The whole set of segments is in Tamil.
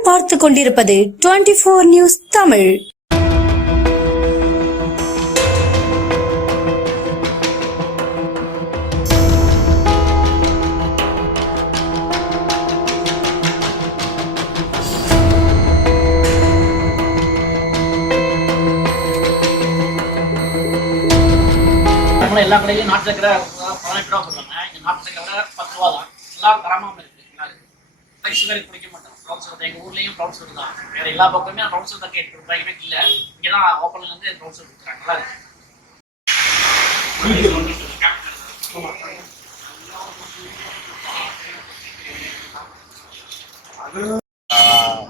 நீங்கள் பார்த்து கொண்டிருப்பது டுவெண்டி போர் நியூஸ் தமிழ். எல்லா கடையிலும் நாட்டு சக்கரை பதினெட்டு ரூபா கொடுப்பாங்க இங்க நாட்டு சக்கரை பத்து ரூபா தான் நல்லா தரமா இருக்கு ரைஸ் சுகருக்கு குடிக்க மாட்டோம். ப்ரௌன் சுகர் எங்கள் ஊர்லயும் ப்ரௌன் சுகர் தான். வேற எல்லா பக்கமே ப்ரௌன் சுகர் தான் கேட்டு கொடுக்குறாங்க எனக்கு இல்ல. இங்க தான் ஓப்பன்ல இருந்து ப்ரௌன் சுகர் கொடுக்குறாங்க. நல்லா இருக்கு.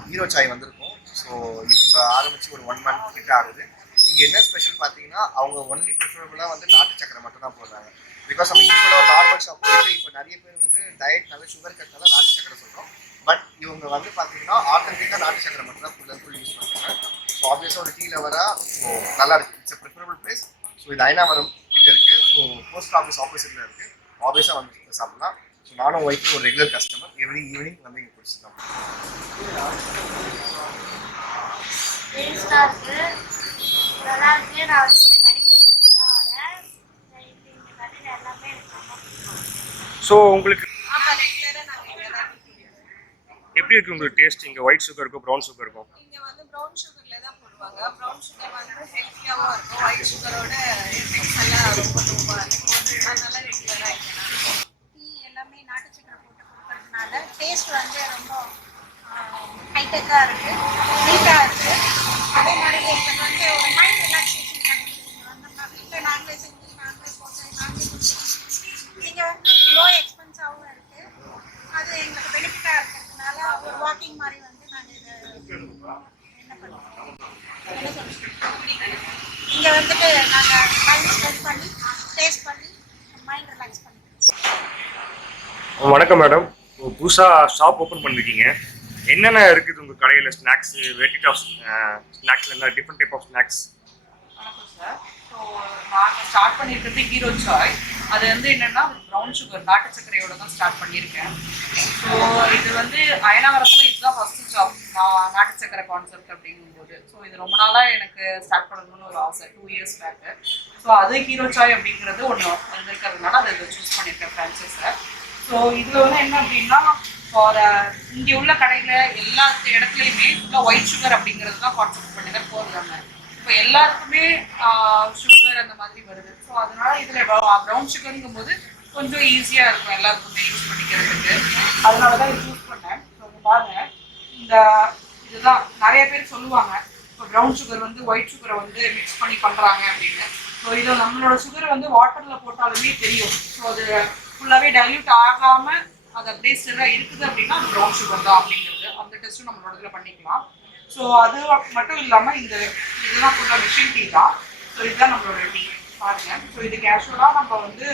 ஹீரோ சாய் வந்திருக்கும். ஸோ இவங்க ஆரம்பிச்சு ஒரு ஒன் மந்த் கிட்ட ஆகுது. இங்கே என்ன ஸ்பெஷல் பார்த்தீங்கன்னா அவங்க ஒன்லி ப்ரிஃபரபுளாக வந்து நாட்டு சக்கரை மட்டும் தான் போடுறாங்க. பிகாஸ் நம்ம யூஸ்வலாக நார்மல் ஷாப் போயிட்டு இப்போ நிறைய பேர் வந்து டயட்னால சுகர் கட்டினால நாட்டு சக்கரை சொல்கிறோம் இவங்க வந்து பார்த்தீங்கன்னா ஆத்தென்டிக்காக நாட்டு சக்கரை மட்டும் தான் ஃபுல் அண்ட் ஃபுல் யூஸ் பண்ணுறாங்க ஸோ ஆப்வியஸாக ஒரு டீ லவரா ஸோ நல்லா இருக்கு. இட்ஸ் ப்ரிஃபரபிள் பிளேஸ் ஸோ இது ஐநாவரம் கிட்ட இருக்கு. ஸோ போஸ்ட் ஆஃபீஸ் ஆப்போசிட்ல இருக்கு. ஆப்வியஸாக வந்து சாப்பிடலாம். ஸோ நானும் ஒய்ஃபும் ஒரு ரெகுலர் கஸ்டமர் எவ்ரி ஈவினிங் வந்து இங்கே குடிச்சிக்கலாம் டேஸ்டாக இருக்கு. நல்லா இருக்கு. நான் வந்து இந்த கடைக்கு ரெகுலராக வரேன். இந்த இந்த கடையில் எல்லாமே எனக்கு ரொம்ப பிடிக்கும் ஸோ உங்களுக்கு ஆமாம் ரெகுலராக நாங்கள் இங்கே தான் எப்படி இருக்கு உங்களுக்கு டேஸ்ட் இங்கே ஒயிட் சுகர் இருக்கும் ப்ரௌன் சுகர் இருக்கும் இங்கே வந்து ப்ரௌன் சுகரில் தான் போடுவாங்க. ப்ரௌன் சுகர் வந்து ஹெல்த்தியாகவும் இருக்கும். ஒயிட் சுகரோட எஃபெக்ட்ஸ் எல்லாம் ரொம்ப ரொம்ப அதனால ரெகுலரா இங்கே டீ எல்லாமே நாட்டு சக்கரை போட்டு கொடுக்கறதுனால டேஸ்ட் வந்து ரொம்ப ஹைடெக்கா இருக்கு. நீட்டாக இருக்கு. அதே மாதிரி எங்களுக்கு வந்து ஒரு வாக்கிங் மாதிரி வந்து நாங்கள் இதை இங்கே வந்துட்டு நாங்கள் டைம் ஸ்பெண்ட் பண்ணி டேஸ்ட் பண்ணி மைண்ட் ரிலாக்ஸ் பண்ணி வணக்கம் மேடம் புதுசாக ஷாப் ஓப்பன் பண்ணிருக்கீங்க. என்னென்ன இருக்குது உங்கள் கடையில்? ஸ்நாக்ஸ் வெரைட்டி ஆஃப் ஸ்நாக்ஸ் என்ன? டிஃப்ரெண்ட் டைப் ஆஃப் ஸ்நாக்ஸ் வணக்கம் சார் ஸோ நாங்கள் ஸ்டார்ட் பண்ணியிருக்கிறது ஹீரோ சாய் அது வந்து என்னென்னா ப்ரௌன் சுகர் நாட்டு சர்க்கரையோட தான் ஸ்டார்ட் பண்ணியிருக்கேன். ஸோ இது வந்து அயனாவரத்தில் இதுதான் ஃபர்ஸ்ட் ஜாப் நான் நாட்டு சர்க்கரை கான்செப்ட் அப்படிங்கும்போது. ஸோ இது ரொம்ப நாளாக எனக்கு ஸ்டார்ட் பண்ணணும்னு ஒரு ஆசை. டூ இயர்ஸ் பேக்கு ஸோ அது ஹீரோ சாய் அப்படிங்கிறது ஒன்று வந்திருக்கிறதுனால அதை சூஸ் பண்ணியிருக்கேன் ஃப்ரான்ச்சைஸை ஸோ இதில் வந்து என்ன அப்படின்னா ஃபார் இங்கே உள்ள கடையில் எல்லா இடத்துலையுமே ஃபுல்லாக ஒயிட் சுகர் அப்படிங்கிறது தான் கான்செப்ட் பண்ணி தான். போடுறாங்க இப்போ எல்லாருக்குமே சுகர் அந்த மாதிரி வருது. ஸோ அதனால இதில் ப்ரௌன் சுகருங்கும் போது கொஞ்சம் ஈஸியாக இருக்கும் எல்லாருக்குமே யூஸ் பண்ணிக்கிறதுக்கு. அதனால தான் இது யூஸ் பண்ணேன். ஸோ பாருங்க இந்த இதுதான் நிறைய பேர் சொல்லுவாங்க இப்போ ப்ரௌன் சுகர் வந்து ஒயிட் சுகரை வந்து மிக்ஸ் பண்ணி பண்ணுறாங்க அப்படின்னு. ஸோ இது நம்மளோட சுகர் வந்து வாட்டரில் போட்டாலுமே தெரியும். ஸோ அது ஃபுல்லாகவே டைல்யூட் ஆகாமல் அது அப்படியே ஸ்டிராக இருக்குது அப்படின்னா அது ப்ரௌன் சுகர் தான் அப்படிங்கிறது. அந்த டெஸ்ட்டும் நம்மளோட இதில் பண்ணிக்கலாம். ஸோ அது மட்டும் இல்லாமல் இந்த இதெல்லாம் ஃபுல்லாக மிஷின் டீ தான். ஸோ இதுதான் நம்மளோட டீ பாருங்க. ஸோ இது கேஷுவலாக நம்ம வந்து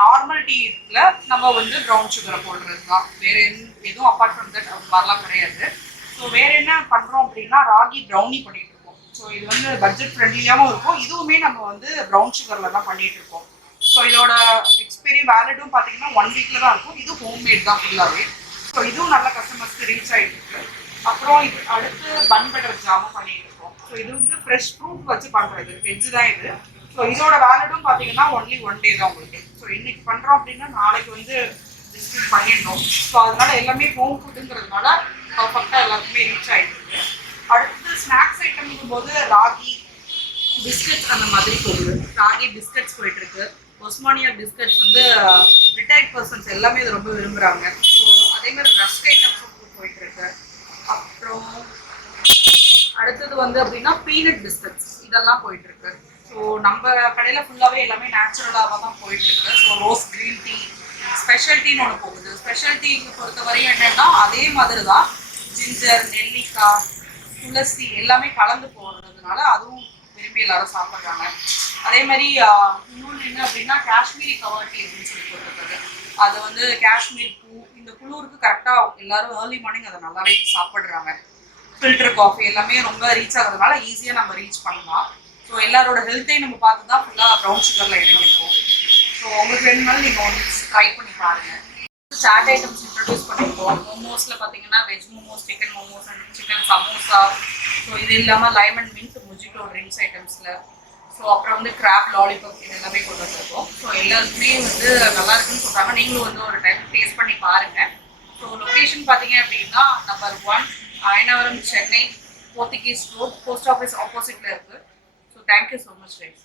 நார்மல் டீல நம்ம வந்து ப்ரௌன் சுகரை போடுறது தான் வேறு எந்த எதுவும் அப்பார்ட் ஃப்ரம் தட் அது மாதிரிலாம் கிடையாது. ஸோ வேற என்ன பண்ணுறோம் அப்படின்னா ராகி ப்ரௌனி பண்ணிட்டு இருக்கோம். ஸோ இது வந்து பட்ஜெட் ஃப்ரெண்ட்லியாகவும் இருக்கும். இதுவுமே நம்ம வந்து ப்ரௌன் சுகரில் தான் பண்ணிட்டு இருக்கோம். ஸோ இதோட எக்ஸ்பைரி வேலிடும் பார்த்தீங்கன்னா ஒன் வீக்கில் தான் இருக்கும். இது ஹோம்மேட் தான் ஃபுல்லாகவே ஸோ இதுவும் நல்ல கஸ்டமர்ஸ்க்கு ரீச் ஆகிட்டு இருக்கு. அப்புறம் இது அடுத்து பன் பட்டர் ஜாமும் பண்ணிட்டு இருக்கோம். ஸோ இது வந்து ஃப்ரெஷ் ஃப்ரூட் வச்சு பண்ணுறது வெஜ் தான் இது. ஸோ இதோட வேலிடும் பார்த்தீங்கன்னா ஒன்லி ஒன் டே தான் உங்களுக்கு. ஸோ இன்னைக்கு பண்ணுறோம் அப்படின்னா நாளைக்கு வந்து டிஸ்ட்ரிபியூட் பண்ணிடணும். ஸோ அதனால எல்லாமே ஹோம் ஃபுட்டுங்கிறதுனால பர்ஃபெக்டாக எல்லாத்துக்குமே ரீச் ஆகிட்டு அடுத்து ஸ்நாக்ஸ் ஐட்டம்ங்கும் போது ராகி பிஸ்கட்ஸ் அந்த மாதிரி போகுது ராகி பிஸ்கட்ஸ் போயிட்டு இருக்கு ஒஸ்மானியா பிஸ்கட்ஸ் வந்து ரிட்டையர்ட் பர்சன்ஸ் எல்லாமே இது ரொம்ப விரும்புகிறாங்க ஸோ அதே மாதிரி ரஸ்க் அப்புறம் அடுத்தது வந்து அப்படின்னா பீனட் பிஸ்கட்ஸ் இதெல்லாம் போயிட்டு இருக்கு ஸோ நம்ம கடையில் ஃபுல்லாகவே எல்லாமே நேச்சுரலாக தான் போயிட்டு இருக்கு so rose green tea special டீன்னு ஒன்று போகுது. ஸ்பெஷல் டீ பொறுத்தவரையும் என்னன்னா அதே மாதிரி தான் ஜிஞ்சர் நெல்லிக்காய் துளசி எல்லாமே கலந்து போடுறதுனால அதுவும் விரும்பி எல்லாரும் சாப்பிட்றாங்க. அதே மாதிரி இன்னொன்று என்ன அப்படின்னா காஷ்மீரி கவர் அப்படின்னு சொல்லி போட்டிருக்குது அது வந்து காஷ்மீர் பூ இந்த குளூருக்கு கரெக்டாக எல்லாரும் ஏர்லி மார்னிங் அதை நல்லாவே சாப்பிட்றாங்க. ஃபில்டர் காஃபி எல்லாமே ரொம்ப ரீச் ஆகுறதுனால ஈஸியாக நம்ம ரீச் பண்ணலாம். ஸோ எல்லாரோட ஹெல்த்தையும் நம்ம பார்த்து தான் ஃபுல்லாக ப்ரௌன் சுகரில் இறங்கியிருக்கோம். ஸோ உங்களுக்கு வேணும்னாலும் நீங்கள் ஒன்று ட்ரை பண்ணி பாருங்கள் சாட் ஐட்டம்ஸ் இன்ட்ரடியூஸ் பண்ணியிருக்கோம் மோமோஸில் பார்த்தீங்கன்னா veg momos chicken momos and chicken samosa so இது இல்லாமல் லைமன் மின்ட் ஒரு ட்ரிங்க்ஸ் ஐட்டம்ஸில் ஸோ அப்புறம் வந்து கிராப் லாலிபாப் இது எல்லாமே கொண்டு வந்திருக்கோம். ஸோ எல்லாருக்குமே வந்து நல்லா இருக்குன்னு சொல்கிறாங்க நீங்களும் வந்து ஒரு டைம் டேஸ்ட் பண்ணி பாருங்கள் ஸோ லொக்கேஷன் பார்த்தீங்க அப்படின்னா number one Ayanavaram Chennai Portuguese road post office ஆப்போசிட்டில் இருக்குது so thank you so much rice